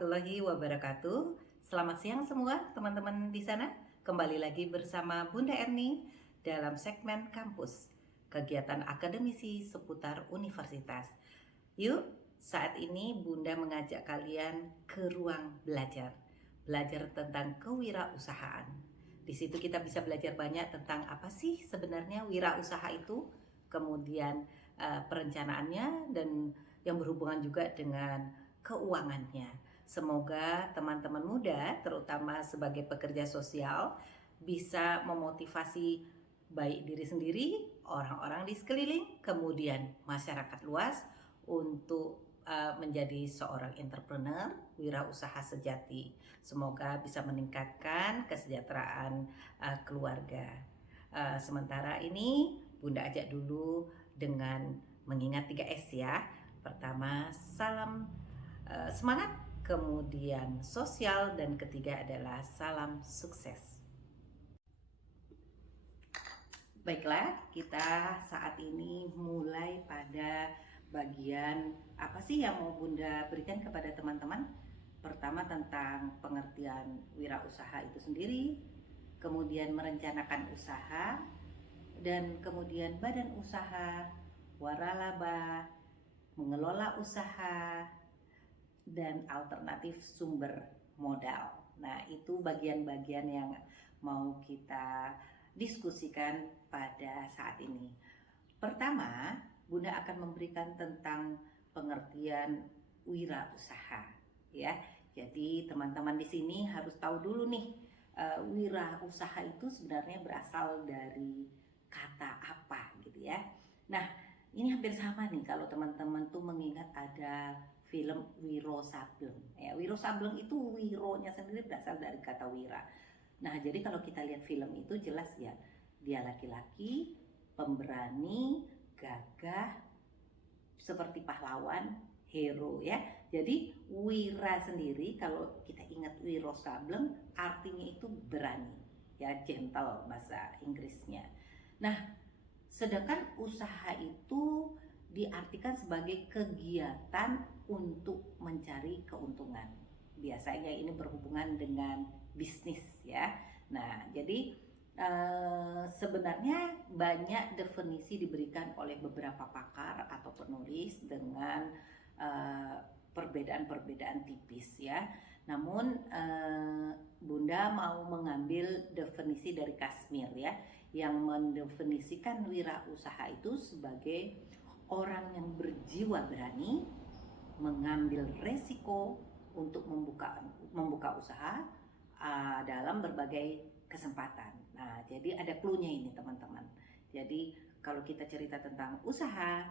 warahmatullahi wabarakatuh. Selamat siang semua teman-teman di sana. Kembali lagi bersama Bunda Erni dalam segmen kampus, kegiatan akademisi seputar universitas. Yuk, saat ini Bunda mengajak kalian ke ruang belajar. Belajar tentang kewirausahaan. Di situ kita bisa belajar banyak tentang apa sih sebenarnya wirausaha itu, kemudian perencanaannya dan yang berhubungan juga dengan keuangannya. Semoga teman-teman muda, terutama sebagai pekerja sosial, bisa memotivasi baik diri sendiri, orang-orang di sekeliling, kemudian masyarakat luas untuk menjadi seorang entrepreneur, wirausaha sejati. Semoga bisa meningkatkan kesejahteraan keluarga. Sementara ini Bunda ajak dulu dengan mengingat 3S ya. Pertama, salam semangat, kemudian sosial, dan ketiga adalah salam sukses. Baiklah, kita saat ini mulai pada bagian apa sih yang mau Bunda berikan kepada teman-teman. Pertama tentang pengertian wirausaha itu sendiri, kemudian merencanakan usaha, dan kemudian badan usaha, waralaba, mengelola usaha, dan alternatif sumber modal. Nah, itu bagian-bagian yang mau kita diskusikan pada saat ini. Pertama, Bunda akan memberikan tentang pengertian wirausaha, ya. Jadi teman-teman di sini harus tahu dulu nih, wirausaha itu sebenarnya berasal dari kata apa gitu ya. Nah, ini hampir sama nih kalau teman-teman tuh mengingat ada film Wiro Sableng. Ya, Wiro Sableng itu wironya sendiri berasal dari kata wira. Nah, jadi kalau kita lihat film itu jelas ya, dia laki-laki, pemberani, gagah, seperti pahlawan, hero ya. Jadi wira sendiri kalau kita ingat Wiro Sableng artinya itu berani, ya, gentle bahasa Inggrisnya. Nah, sedangkan usaha itu diartikan sebagai kegiatan untuk mencari keuntungan. Biasanya ini berhubungan dengan bisnis ya. Nah, jadi sebenarnya banyak definisi diberikan oleh beberapa pakar atau penulis dengan perbedaan-perbedaan tipis ya. Namun Bunda mau mengambil definisi dari Kashmir ya, yang mendefinisikan wirausaha itu sebagai orang yang berjiwa berani, mengambil resiko untuk membuka usaha dalam berbagai kesempatan. Nah, jadi ada clue-nya ini teman-teman. Jadi kalau kita cerita tentang usaha,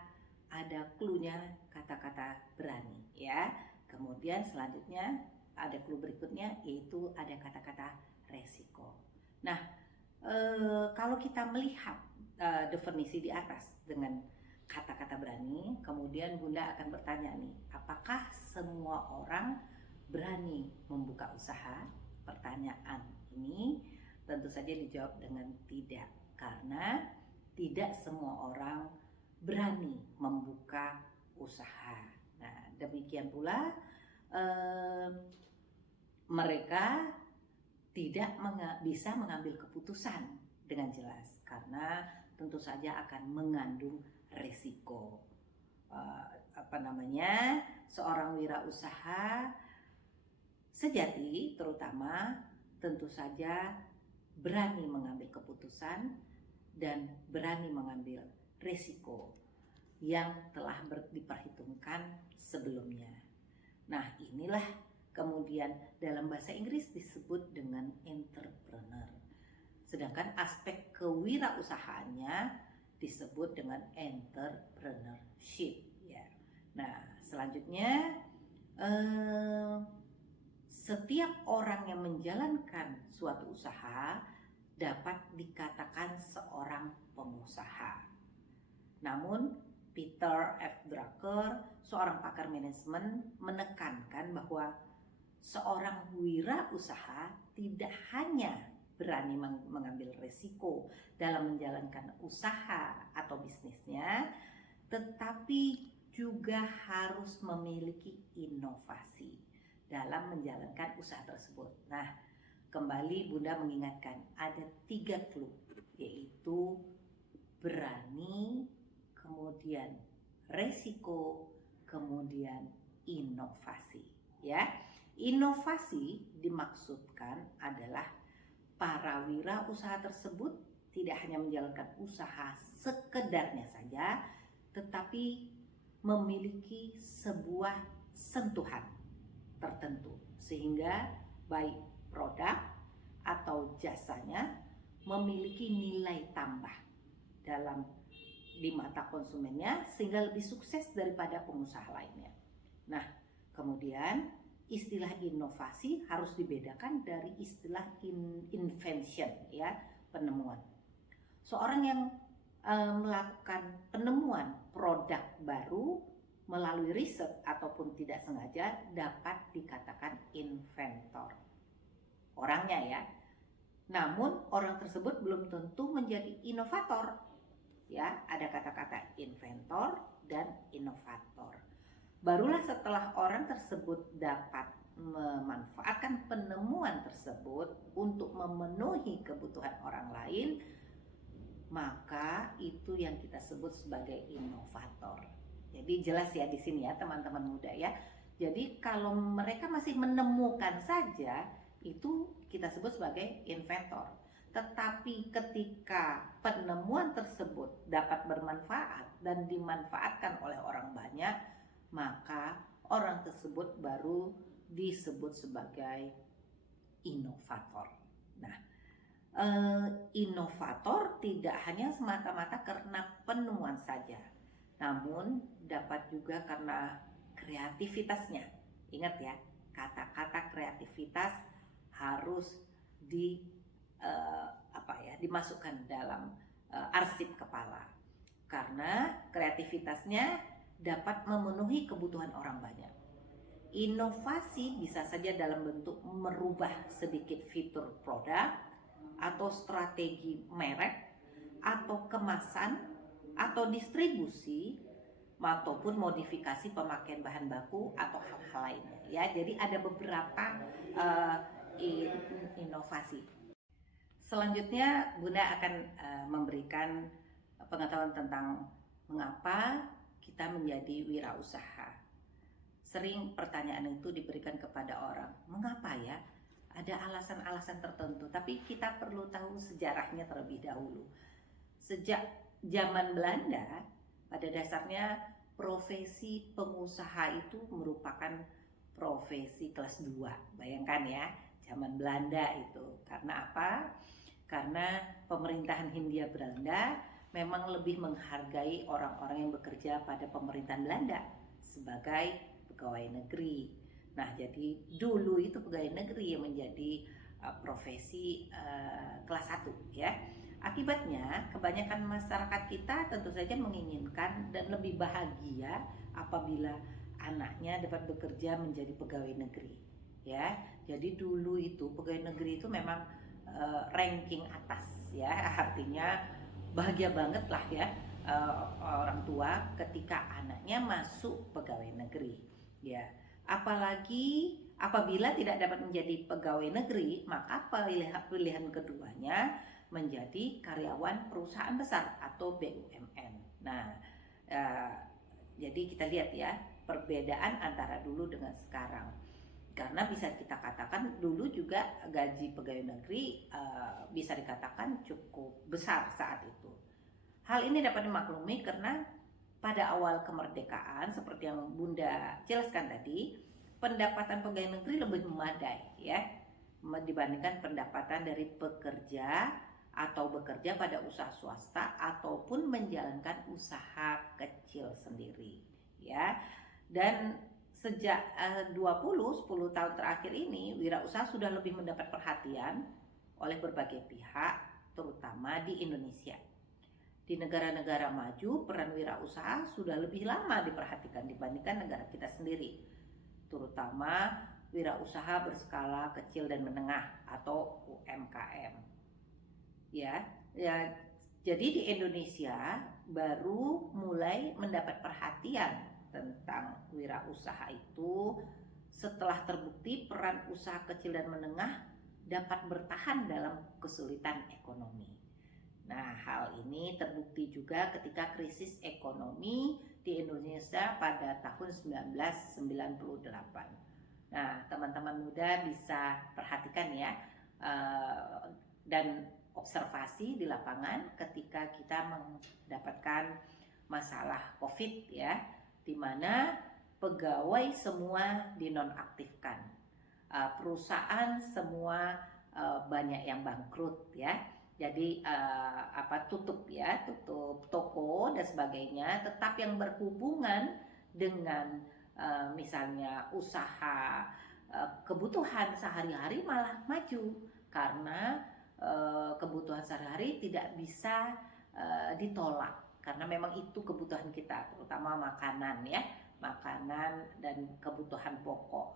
ada clue-nya kata-kata berani ya. Kemudian selanjutnya ada clue berikutnya, yaitu ada kata-kata resiko. Nah, kalau kita melihat definisi di atas dengan kata-kata berani, kemudian Bunda akan bertanya nih, apakah semua orang berani membuka usaha? Pertanyaan ini tentu saja dijawab dengan tidak, karena tidak semua orang berani membuka usaha. Nah, demikian pula mereka tidak bisa mengambil keputusan dengan jelas karena tentu saja akan mengandung resiko. Seorang wirausaha sejati terutama tentu saja berani mengambil keputusan dan berani mengambil resiko yang telah diperhitungkan sebelumnya. Nah, inilah kemudian dalam bahasa Inggris disebut dengan entrepreneur. Sedangkan aspek kewirausahaannya disebut dengan entrepreneurship ya. Nah, selanjutnya setiap orang yang menjalankan suatu usaha dapat dikatakan seorang pengusaha. Namun Peter F. Drucker, seorang pakar manajemen, menekankan bahwa seorang wirausaha tidak hanya berani mengambil resiko dalam menjalankan usaha atau bisnisnya, tetapi juga harus memiliki inovasi dalam menjalankan usaha tersebut. Nah, kembali Bunda mengingatkan ada 3 clue, yaitu berani, kemudian resiko, kemudian inovasi. Ya, inovasi dimaksudkan adalah para wirausaha tersebut tidak hanya menjalankan usaha sekedarnya saja, tetapi memiliki sebuah sentuhan tertentu sehingga baik produk atau jasanya memiliki nilai tambah dalam di mata konsumennya sehingga lebih sukses daripada pengusaha lainnya. Nah, kemudian istilah inovasi harus dibedakan dari istilah invention, ya, penemuan. Seorang yang melakukan penemuan produk baru melalui riset ataupun tidak sengaja dapat dikatakan inventor. Orangnya ya. Namun orang tersebut belum tentu menjadi inovator. Ya, ada kata-kata inventor dan inovator. Barulah setelah orang tersebut dapat memanfaatkan penemuan tersebut untuk memenuhi kebutuhan orang lain, maka itu yang kita sebut sebagai inovator. Jadi jelas ya di sini ya teman-teman muda ya. Jadi kalau mereka masih menemukan saja, itu kita sebut sebagai inventor. Tetapi ketika penemuan tersebut dapat bermanfaat dan dimanfaatkan oleh orang banyak, maka orang tersebut baru disebut sebagai inovator. Nah, inovator tidak hanya semata-mata karena penemuan saja, namun dapat juga karena kreativitasnya. Ingat ya, kata-kata kreativitas harus dimasukkan dalam arsip kepala, karena kreativitasnya dapat memenuhi kebutuhan orang banyak. Inovasi bisa saja dalam bentuk merubah sedikit fitur produk atau strategi merek atau kemasan atau distribusi ataupun modifikasi pemakaian bahan baku atau hal-hal lainnya ya. Jadi ada beberapa inovasi. Selanjutnya Bunda akan memberikan pengetahuan tentang mengapa kita menjadi wirausaha. Sering pertanyaan itu diberikan kepada orang, mengapa ya? Ada alasan-alasan tertentu, tapi kita perlu tahu sejarahnya terlebih dahulu. Sejak zaman Belanda, pada dasarnya profesi pengusaha itu merupakan profesi kelas 2. Bayangkan ya, zaman Belanda itu. Karena apa? Karena pemerintahan Hindia Belanda memang lebih menghargai orang-orang yang bekerja pada pemerintahan Belanda sebagai pegawai negeri. Nah, jadi dulu itu pegawai negeri yang menjadi profesi kelas 1 ya. Akibatnya kebanyakan masyarakat kita tentu saja menginginkan dan lebih bahagia apabila anaknya dapat bekerja menjadi pegawai negeri ya. Jadi dulu itu pegawai negeri itu memang ranking atas ya, artinya bahagia banget lah ya orang tua ketika anaknya masuk pegawai negeri ya. Apalagi apabila tidak dapat menjadi pegawai negeri, maka pilihan keduanya menjadi karyawan perusahaan besar atau BUMN. Nah, jadi kita lihat ya perbedaan antara dulu dengan sekarang. Karena bisa kita katakan dulu juga gaji pegawai negeri bisa dikatakan cukup besar saat itu. Hal ini dapat dimaklumi karena pada awal kemerdekaan seperti yang Bunda jelaskan tadi, pendapatan pegawai negeri lebih memadai ya dibandingkan pendapatan dari pekerja atau bekerja pada usaha swasta ataupun menjalankan usaha kecil sendiri ya. Dan sejak 10 tahun terakhir ini, wirausaha sudah lebih mendapat perhatian oleh berbagai pihak, terutama di Indonesia. Di negara-negara maju, peran wirausaha sudah lebih lama diperhatikan dibandingkan negara kita sendiri, terutama wirausaha berskala kecil dan menengah atau UMKM. Ya, jadi di Indonesia baru mulai mendapat perhatian tentang wirausaha itu setelah terbukti peran usaha kecil dan menengah dapat bertahan dalam kesulitan ekonomi. Nah, hal ini terbukti juga ketika krisis ekonomi di Indonesia pada tahun 1998. Nah, teman-teman muda bisa perhatikan ya, dan observasi di lapangan ketika kita mendapatkan masalah COVID ya, di mana pegawai semua dinonaktifkan, perusahaan semua banyak yang bangkrut ya. Jadi tutup toko dan sebagainya. Tetap yang berhubungan dengan misalnya usaha kebutuhan sehari-hari malah maju, karena kebutuhan sehari-hari tidak bisa ditolak, karena memang itu kebutuhan kita, terutama makanan ya, makanan dan kebutuhan pokok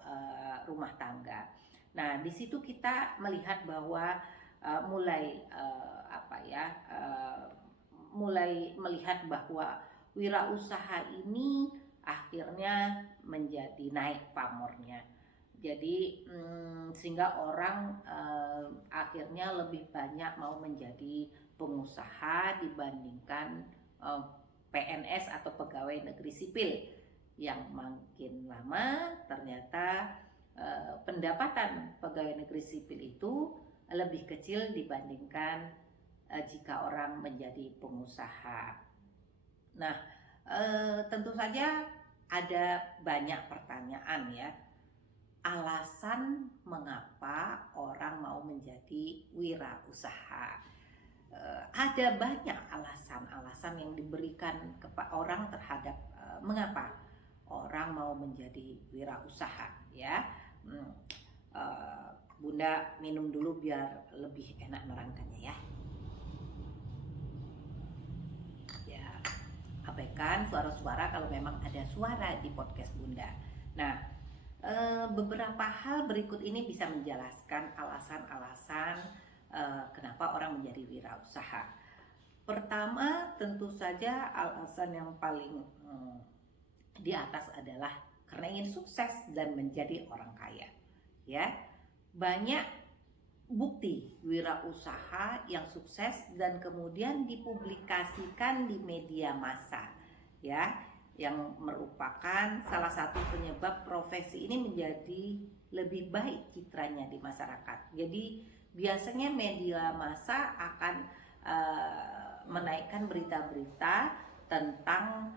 rumah tangga. Nah, di situ kita melihat bahwa mulai melihat bahwa wirausaha ini akhirnya menjadi naik pamornya. Jadi sehingga orang akhirnya lebih banyak mau menjadi pengusaha dibandingkan PNS atau pegawai negeri sipil, yang makin lama ternyata pendapatan pegawai negeri sipil itu lebih kecil dibandingkan jika orang menjadi pengusaha. Nah, tentu saja ada banyak pertanyaan ya, alasan mengapa orang mau menjadi wirausaha. Ada banyak alasan-alasan yang diberikan kepada orang terhadap mengapa orang mau menjadi wirausaha ya. Bunda minum dulu biar lebih enak nerangkannya ya. Ya, abaikan suara-suara kalau memang ada suara di podcast Bunda. Nah, beberapa hal berikut ini bisa menjelaskan alasan-alasan kenapa orang menjadi wirausaha. Pertama, tentu saja alasan yang paling di atas adalah karena ingin sukses dan menjadi orang kaya. Ya, banyak bukti wirausaha yang sukses dan kemudian dipublikasikan di media massa, ya, yang merupakan salah satu penyebab profesi ini menjadi lebih baik citranya di masyarakat. Jadi biasanya media massa akan menaikkan berita-berita tentang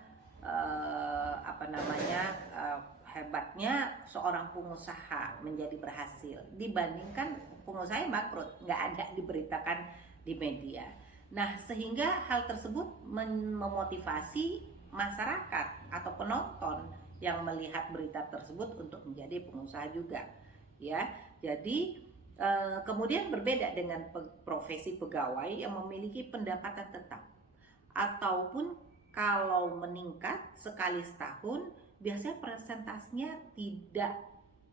hebatnya seorang pengusaha menjadi berhasil dibandingkan pengusaha yang bangkrut, nggak ada diberitakan di media. Nah, sehingga hal tersebut memotivasi masyarakat atau penonton yang melihat berita tersebut untuk menjadi pengusaha juga ya. Jadi kemudian berbeda dengan profesi pegawai yang memiliki pendapatan tetap, ataupun kalau meningkat sekali setahun biasanya persentasenya tidak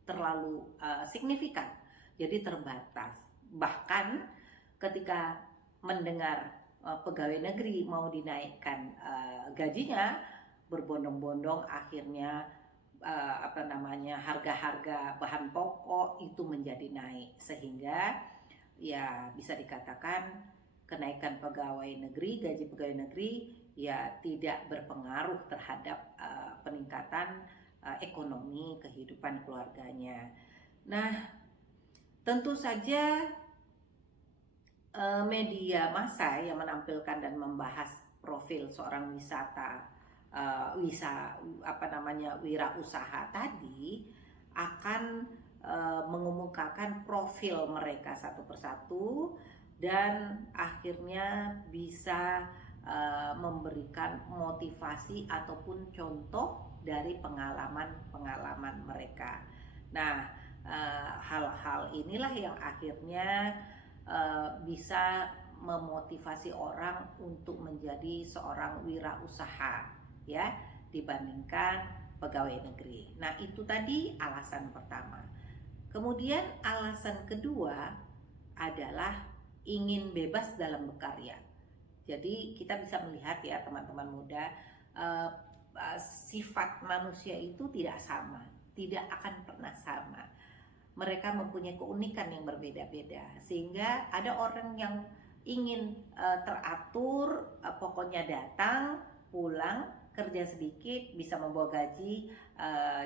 terlalu signifikan, jadi terbatas. Bahkan ketika mendengar pegawai negeri mau dinaikkan gajinya, berbondong-bondong akhirnya harga-harga bahan pokok itu menjadi naik, sehingga ya bisa dikatakan kenaikan pegawai negeri, gaji pegawai negeri ya tidak berpengaruh terhadap peningkatan ekonomi kehidupan keluarganya. Nah, tentu saja media massa yang menampilkan dan membahas profil seorang wirausaha tadi akan mengemukakan profil mereka satu persatu dan akhirnya bisa memberikan motivasi ataupun contoh dari pengalaman mereka. Nah, hal-hal inilah yang akhirnya bisa memotivasi orang untuk menjadi seorang wirausaha ya, dibandingkan pegawai negeri. Nah, itu tadi alasan pertama. Kemudian alasan kedua adalah ingin bebas dalam berkarya. Jadi kita bisa melihat ya teman-teman muda, sifat manusia itu tidak sama. tidak akan pernah sama. Mereka mempunyai keunikan yang berbeda-beda, sehingga ada orang yang ingin teratur, pokoknya datang, pulang, kerja sedikit, bisa membawa gaji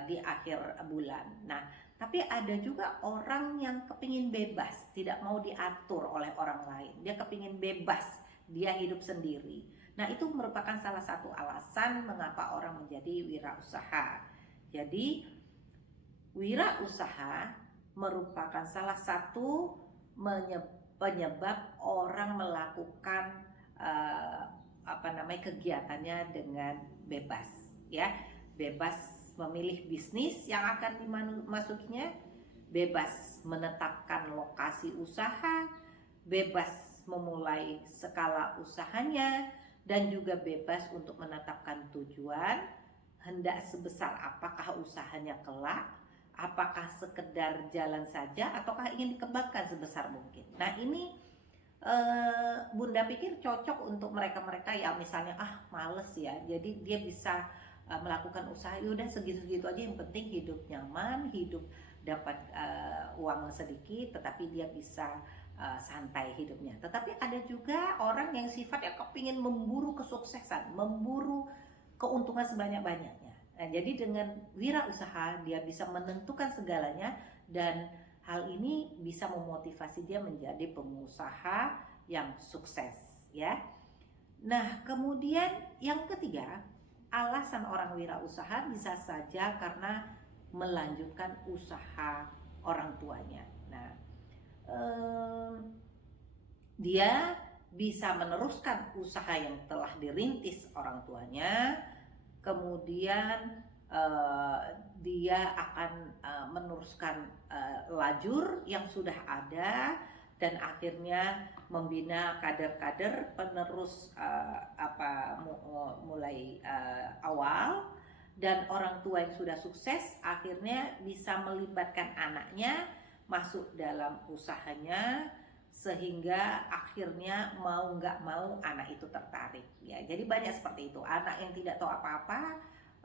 di akhir bulan. Nah, tapi ada juga orang yang kepingin bebas, tidak mau diatur oleh orang lain. Dia kepingin bebas, dia hidup sendiri. Nah, itu merupakan salah satu alasan mengapa orang menjadi wirausaha. Jadi, wirausaha merupakan salah satu penyebab orang melakukan kegiatannya dengan bebas, ya, bebas memilih bisnis yang akan dimasukinya, bebas menetapkan lokasi usaha, bebas memulai skala usahanya, dan juga bebas untuk menetapkan tujuan, hendak sebesar apakah usahanya kelak, apakah sekedar jalan saja ataukah ingin dikembangkan sebesar mungkin. Nah, ini Bunda pikir cocok untuk mereka-mereka yang misalnya males ya, jadi dia bisa melakukan usaha, yaudah segitu-segitu aja, yang penting hidup nyaman, hidup dapat uang sedikit, tetapi dia bisa santai hidupnya. Tetapi ada juga orang yang sifatnya kepingin memburu kesuksesan, memburu keuntungan sebanyak-banyaknya. Nah, jadi dengan wirausaha dia bisa menentukan segalanya, dan hal ini bisa memotivasi dia menjadi pengusaha yang sukses, ya. Nah, kemudian yang ketiga, alasan orang wirausaha bisa saja karena melanjutkan usaha orang tuanya. Nah, dia bisa meneruskan usaha yang telah dirintis orang tuanya, kemudian dia akan meneruskan lajur yang sudah ada, dan akhirnya membina kader-kader penerus mulai awal, dan orang tua yang sudah sukses akhirnya bisa melibatkan anaknya masuk dalam usahanya, sehingga akhirnya mau nggak mau anak itu tertarik, ya. Jadi banyak seperti itu, anak yang tidak tahu apa-apa,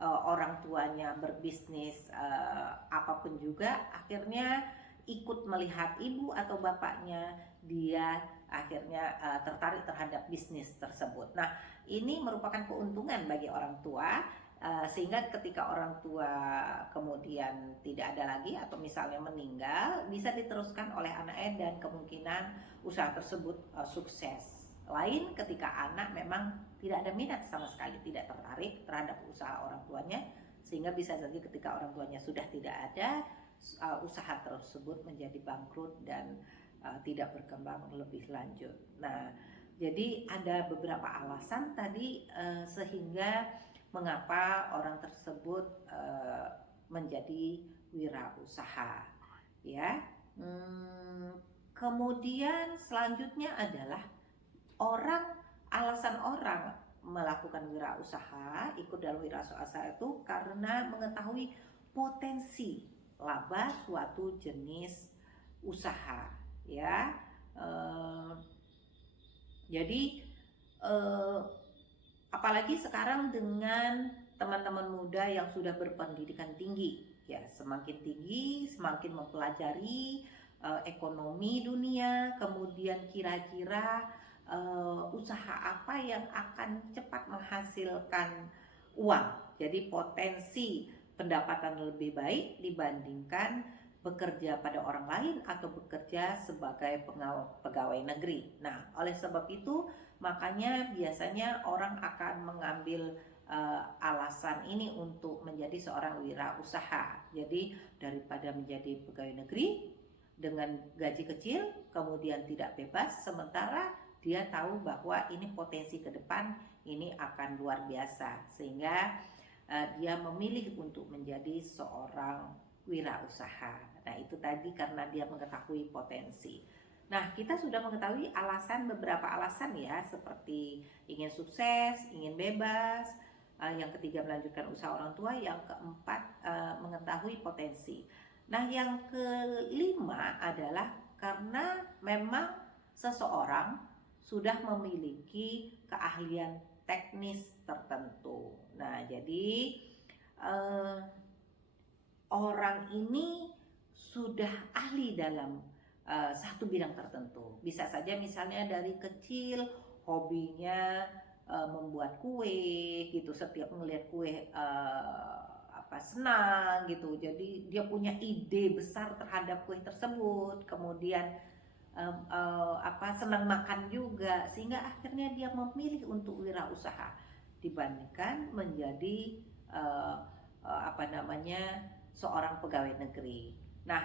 orang tuanya berbisnis apapun juga, akhirnya ikut melihat ibu atau bapaknya, dia akhirnya tertarik terhadap bisnis tersebut. Nah, ini merupakan keuntungan bagi orang tua, sehingga ketika orang tua kemudian tidak ada lagi atau misalnya meninggal, bisa diteruskan oleh anaknya dan kemungkinan usaha tersebut sukses. Lain ketika anak memang tidak ada minat sama sekali, tidak tertarik terhadap usaha orang tuanya, sehingga bisa saja ketika orang tuanya sudah tidak ada, usaha tersebut menjadi bangkrut dan tidak berkembang lebih lanjut. Nah, jadi ada beberapa alasan tadi sehingga mengapa orang tersebut menjadi wirausaha, ya. Kemudian selanjutnya adalah alasan orang melakukan wirausaha, ikut dalam wirausaha itu karena mengetahui potensi laba suatu jenis usaha, ya. Jadi apalagi sekarang dengan teman-teman muda yang sudah berpendidikan tinggi, ya, semakin tinggi semakin mempelajari ekonomi dunia, kemudian kira-kira usaha apa yang akan cepat menghasilkan uang. Jadi potensi pendapatan lebih baik dibandingkan bekerja pada orang lain atau bekerja sebagai pegawai negeri. Nah, oleh sebab itu makanya biasanya orang akan mengambil alasan ini untuk menjadi seorang wirausaha. Jadi daripada menjadi pegawai negeri dengan gaji kecil kemudian tidak bebas, sementara dia tahu bahwa ini potensi ke depan ini akan luar biasa, sehingga dia memilih untuk menjadi seorang wirausaha. Nah, itu tadi karena dia mengetahui potensi. Nah, kita sudah mengetahui beberapa alasan ya, seperti ingin sukses, ingin bebas, yang ketiga melanjutkan usaha orang tua, yang keempat mengetahui potensi. Nah, yang kelima adalah karena memang seseorang sudah memiliki keahlian teknis tertentu. Nah, jadi orang ini sudah ahli dalam satu bidang tertentu. Bisa saja misalnya dari kecil hobinya membuat kue gitu, setiap melihat kue senang gitu, jadi dia punya ide besar terhadap kue tersebut, kemudian senang makan juga, sehingga akhirnya dia memilih untuk wirausaha dibandingkan menjadi uh, seorang pegawai negeri. Nah,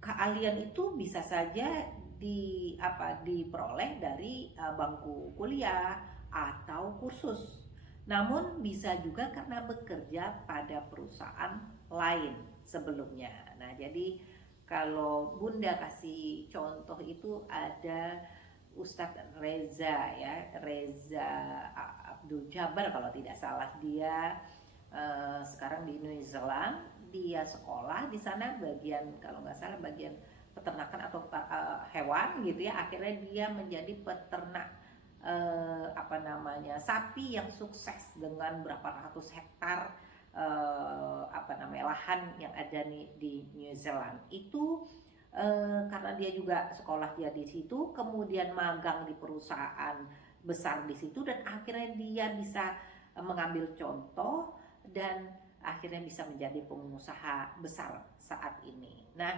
keahlian itu bisa saja diperoleh dari bangku kuliah atau kursus. Namun bisa juga karena bekerja pada perusahaan lain sebelumnya. Nah, jadi kalau Bunda kasih contoh itu ada Ustadz Reza, ya, Reza Abdul Jabar kalau tidak salah. Dia sekarang di New Zealand. Dia sekolah di sana bagian, kalau nggak salah, bagian peternakan atau hewan gitu ya. Akhirnya dia menjadi peternak sapi yang sukses dengan berapa ratus hektar lahan yang ada di New Zealand itu. Karena dia juga sekolah dia di situ, kemudian magang di perusahaan besar di situ, dan akhirnya dia bisa mengambil contoh dan akhirnya bisa menjadi pengusaha besar saat ini. Nah,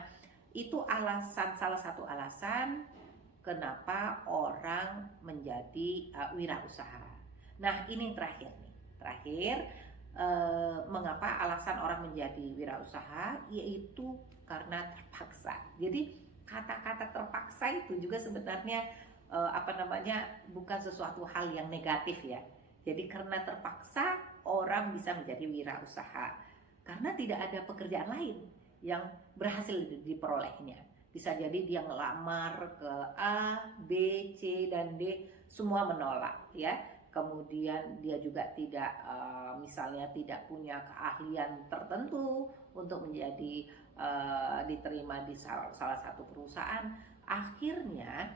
itu salah satu alasan kenapa orang menjadi wirausaha. Nah, ini terakhir nih. Mengapa alasan orang menjadi wirausaha, yaitu karena terpaksa. Jadi kata-kata terpaksa itu juga sebenarnya bukan sesuatu hal yang negatif ya. Jadi karena terpaksa orang bisa menjadi wirausaha karena tidak ada pekerjaan lain yang berhasil diperolehnya. Bisa jadi dia ngelamar ke A, B, C, dan D, semua menolak ya. Kemudian dia juga misalnya tidak punya keahlian tertentu untuk menjadi diterima di salah satu perusahaan. Akhirnya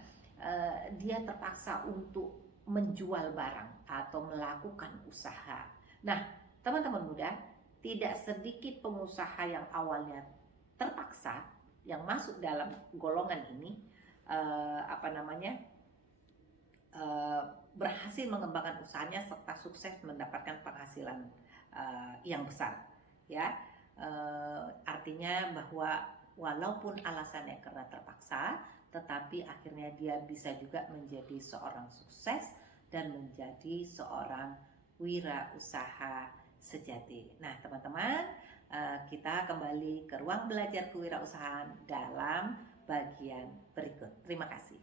dia terpaksa untuk menjual barang atau melakukan usaha. Nah, teman-teman muda, tidak sedikit pengusaha yang awalnya terpaksa yang masuk dalam golongan ini berhasil mengembangkan usahanya serta sukses mendapatkan penghasilan yang besar ya. Artinya bahwa walaupun alasannya karena terpaksa, tetapi akhirnya dia bisa juga menjadi seorang sukses dan menjadi seorang wirausaha sejati. Nah, teman-teman, kita kembali ke ruang belajar kewirausahaan dalam bagian berikut. Terima kasih.